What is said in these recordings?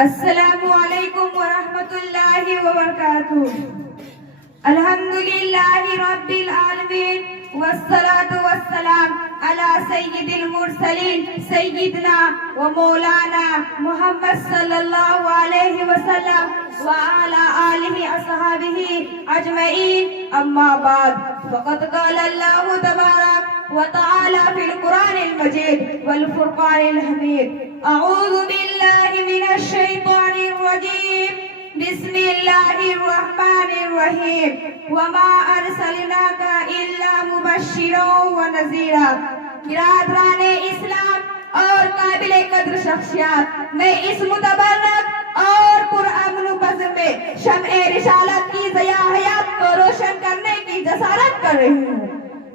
السلام علیکم ورحمۃ اللہ وبرکاتہ۔ الحمد للہ رب العالمین والصلاة والسلام علی سید المرسلین سیدنا و مولانا محمد صلی اللہ علیہ وسلم وعلی آلہ اصحابہ اجمعین، اما بعد فقد قال اللہ تبارک وتعالى في القرآن المجيد والفرقان الحميد: أعوذ بالله من الشيطان الرجيم، بسم الله الرحمن الرحيم، وما أرسلناك إلا مبشرا ونذيرا۔ برادران اسلام اور قابل قدر شخصیات، میں اس متبرک اور پرامن بزم میں شمع رسالت کی ضیاء حیات کو روشن کرنے کی جسارت کر رہی ہوں۔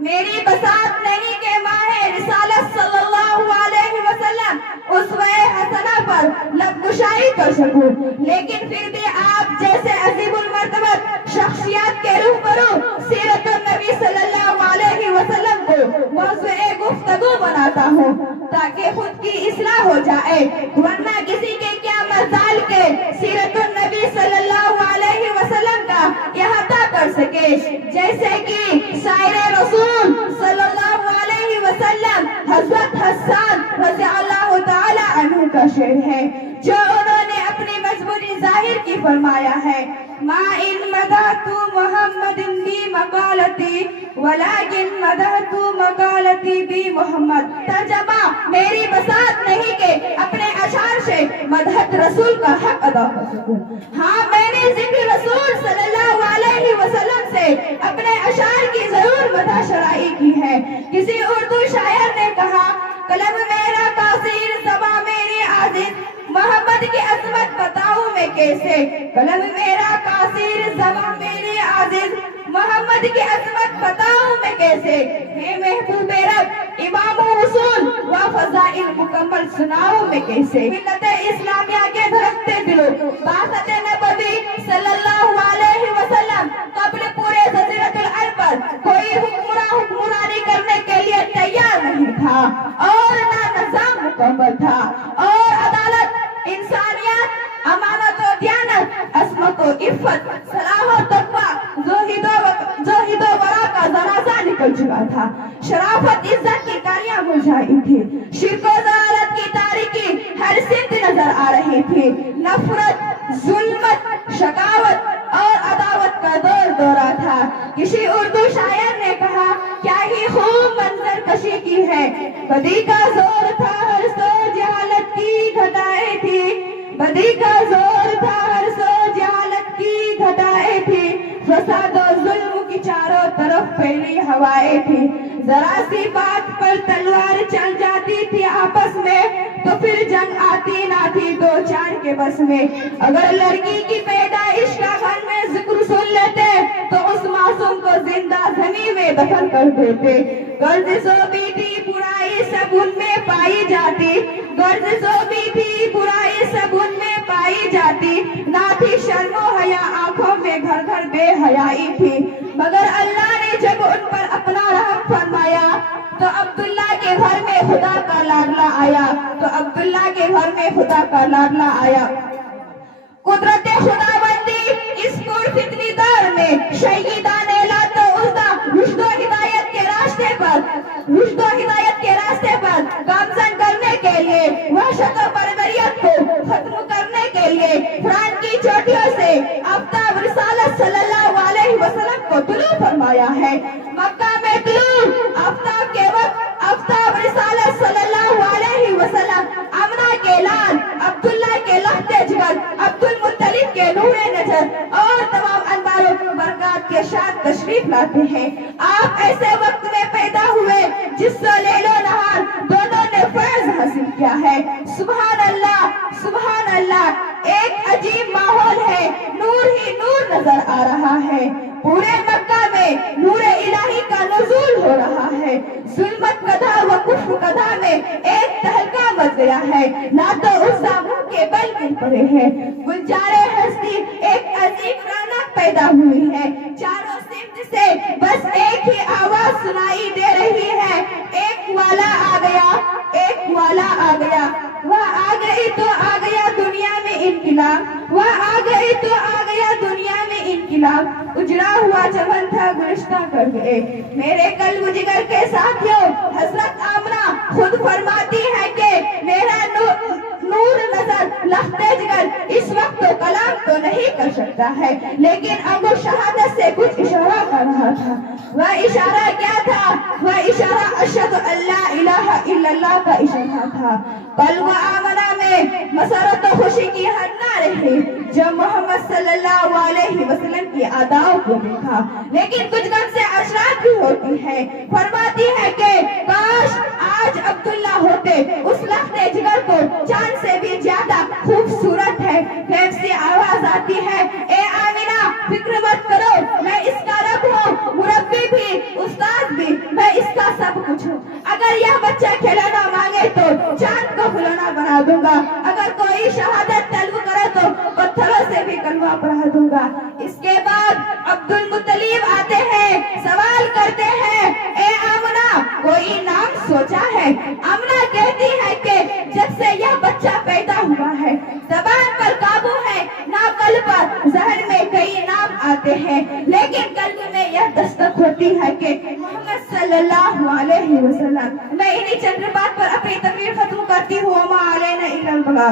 میری بساط نہیں کہ ماہ رسالت صلی اللہ علیہ وسلم اسوہ حسنہ پر لب گشائی کر سکوں، لیکن پھر بھی آپ جیسے عظیم المرتبہ شخصیات کے روبرو سیرت النبی صلی اللہ علیہ وسلم کو موضوع گفتگو بناتا ہوں تاکہ خود کی اصلاح ہو جائے، ورنہ کسی کے کیا مزال کے سیرت النبی صلی اللہ علیہ وسلم کا احاطہ کر سکے۔ جیسے کہ شاعر رسول صلی اللہ علیہ وسلم حضرت حسان رضی اللہ تعالی عنہ کا شعر ہے، جو انہوں نے اپنی مضمون ظاہر کی فرمایا ہے: ما ان مدحت محمد بی مقالتی ولیکن مدحت مقالتی بی محمد۔ ترجمہ: میری بساط نہیں کہ اپنے اشعار سے مدحت رسول کا حق ادا کر سکوں، ہاں میں نے ذکر رسول صلی اللہ علیہ وسلم سے اپنے اشعار کی ضرور مدح شرعی کی ہے۔ کسی اردو شاعر نے کہا: قلم میرا قاصر زباں میری عاجز، محمد کی عظمت بتاؤں میں کیسے۔ قلم میرا قاصر زباں میری عاجز، محمد کی عظمت بتاؤں میں کیسے۔ میں محبوب رب امام رسول و فضائل مکمل سناؤں میں کیسے۔ ملت اسلامیہ کے دھڑکتے دلوں، بعثت نبوی صلی اللہ علیہ وسلم قبل پورے جزیرۃ العرب پر کوئی حکمرانی کرنے کے لیے تیار نہیں تھا، اور نہ نظام مکمل تھا، اور عدالت، انسانیت، امانت و دیانت، عصمت و عفت، صلاح و تقویٰ، زہد و ورع کا جنازہ نکل چکا تھا، شرافت عزت کی کاریاں مرجھائی تھی، شرک و ضلالت کی تاریکی ہر سمت نظر آ رہی تھی، نفرت، ظلمت، شقاوت اور عداوت کا دور دورہ تھا۔ کسی اردو شاعر نے کہا: کیا ہی خوب منظر کشی کی ہے، بدی کا زور تھا ہر سو جہالت کی گھٹائیں تھی، بدی کا زور تھا ہر سو جہالت کی گھٹائیں تھی، فساد و ظلم کی چاروں طرف پھیلی ہوائیں تھی، ذرا سی بات پر تلوار چل جاتی تھی آپس میں تو پھر جنگ آتی نہ تھی دو چار کے بس میں۔ اگر لڑکی کی پیدائش کا گھر میں ذکر سن لیتے تو اس معصوم کو زندہ زمین میں دفن کر دیتے۔ غرض سو بھی تھی برائی سب ان میں پائی جاتی، غرض سو بھی تھی برائی سب ان میں پائی جاتی، نہ تھی شرم و حیا آنکھوں میں گھر گھر بے حیائی تھی، مگر اللہ نے جب ان پر اپنا رحم فرمایا تو عبداللہ کے گھر میں خدا کا لاڈلا آیا، تو عبداللہ کے گھر میں خدا کا لاڈلا آیا۔ قدرت خداوندی اس پرفتنی دور میں شہیدان لات و عزا رشد و ہدایت کے راستے پر گامزن کرنے کے لیے، وحشت و بربریت کو ختم کرنے کے لیے فران کی چوٹیوں سے آفتاب رسالت صلی اللہ علیہ وسلم کو طلوع فرمایا ہے۔ مکہ میں طلوع آفتاب کے وقت آفتاب رسالت صلی اللہ علیہ وسلم آمنہ کے لال، عبداللہ کے لہتے جگر، عبد المطلب کے نور نظر اور تمام انوار و برکات کے ساتھ تشریف لاتے ہیں۔ آپ ایسے وقت میں پیدا ہوئے جس سے لیل و نہار دونوں نے فیض حاصل کیا ہے۔ سبحان اللہ، سبحان اللہ، ایک عجیب ماحول ہے، نور ہی نور نظر آ رہا ہے، پورے مکہ میں نور الہی کا نزول ہو رہا ہے۔ ظلمت گدھا و کفر گدھا میں ایک تہلکہ مچ گیا ہے، لات و عزا منہ کے بل گر پڑے ہیں، گلزار ہستی ایک عظیم رونق پیدا ہوئی ہے، چاروں سمت سے بس ایک ہی آواز سنائی دے رہی ہے: ایک والا آ گیا، ایک والا آ گیا، وہ آ گئی تو آ گیا دنیا میں ان انقلاب، وہ آ گئی تو آ گیا دنیا میں انقلاب، اجڑا ہوا چمن تھا گلشتہ کر گئے میرے قلب جگر کے ساتھیوں۔ حضرت آمنہ خود فرماتی ہے کہ میرا نور نظر لخت جگر اس وقت تو کلام تو نہیں کر سکتا ہے، لیکن اب وہ شہادت سے کچھ اشارہ کر رہا تھا۔ وہ اشارہ کیا تھا؟ وہ اشارہ اشہد ان لا الہ الا اللہ کا اشارہ تھا۔ قلب آمنہ میں مسرت و خوشی کی حد نہ رہی جب محمد صلی اللہ علیہ وسلم کی اداؤں کو دیکھا، لیکن کچھ غم سے اشراق بھی ہوتی ہے۔ فرماتی ہے کہ کاش آج عبداللہ ہوتے، اس لخت جگر کو چاند سے بھی زیادہ خوبصورت ہے۔ پھر سے آواز آتی ہے، اے آمنہ فکر مت کرو، میں اس کا رب ہوں، مربی بھی، استاد بھی، میں اس کا سب کچھ ہوں۔ اگر یہ بچہ کھلونا مانگے تو چاند کو کھلونا بنا دوں گا، اگر کوئی شہادت طلب کرے تو پتھروں سے بھی کلمہ پڑھا دوں گا۔ اس کے بعد عبد المطلب آتے ہیں، سوال کرتے ہیں، اے آمنہ کوئی نام سوچا ہے؟ آمنہ کہتی ہے کہ جب سے یہ بچہ پیدا ہوا ہے زبان پر قابو ہے، نہ قلب پر، ذہن میں کئی نام آتے ہیں، لیکن قلب میں یہ دستک ہوتی ہے کہ محمد صلی اللہ علیہ وسلم۔ میں انہی چند بات پر اپنی تقریر ختم کرتی ہوں۔ وما علینا الا البلاغ۔